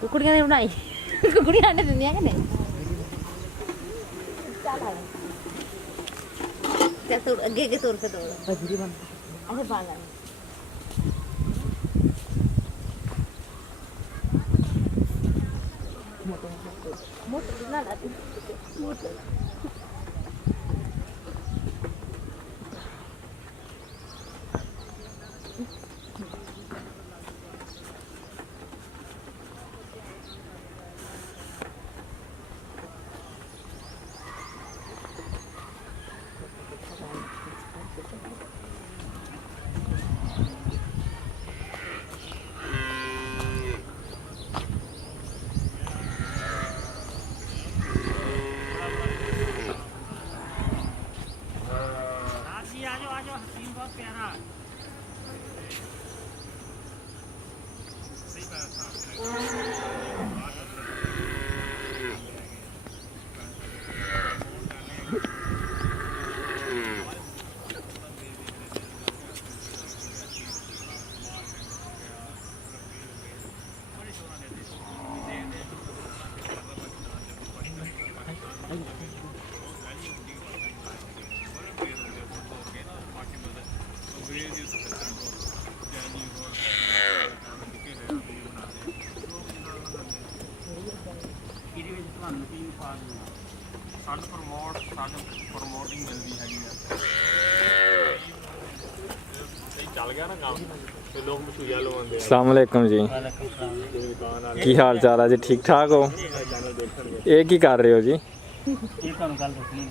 ਕੁਕੜੀਆਂ ਦੀ ਬਣਾਈ ਕੁਕੜੀਆਂ ਆਂਡੇ ਦਿੰਦੀਆਂ ਕਿ ਨਹੀਂ ਚੱਲ ਤੋੜ ਅੱਗੇ ਅੱਗੇ ਤੋੜ ਕੇ ਤੋੜ ਬਜਰੀ ਬਣ ਅੱਛਾ ਬਣ ਲੈ ਮੋਟਰ ਨਾ ਲਾ ਮੋਟਰ ਪ੍ਰਮੋਟਿੰਗ ਮਿਲਦੀ ਹੈਗੀ ਆ ਚੱਲ ਗਿਆ ਨਾ ਕੰਮ ਤੇ ਲੋਕ ਮਸੂਆ ਲਵਾਉਂਦੇ ਆ। अस्सलाम वालेकुम जी की हाल चाल है जी ठीक ठाक हो ये की कर रहे हो जी ਇਹ ਤੁਹਾਨੂੰ ਗੱਲ ਦੱਸਣੀ